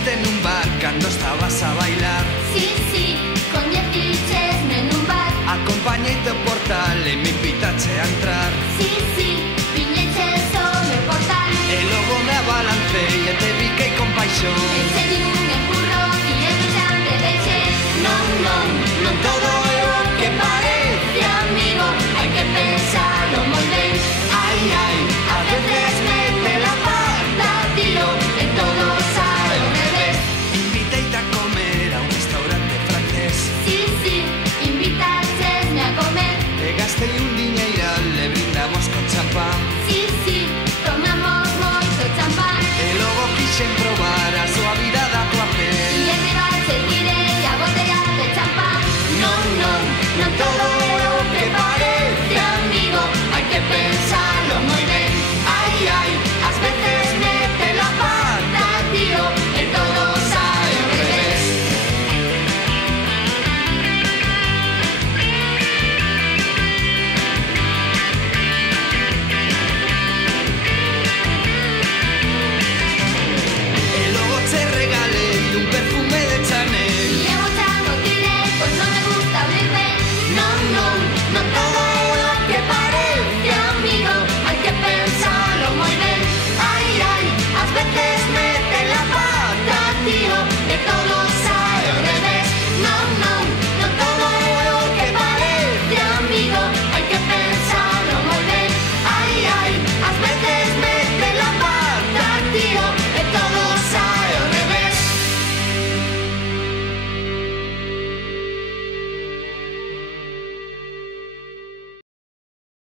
conocinte nun bar cando estabas a bailar. Sí, sí, con 10 fiches en un bar. Acompañeite ao portal e me invitache a entrar.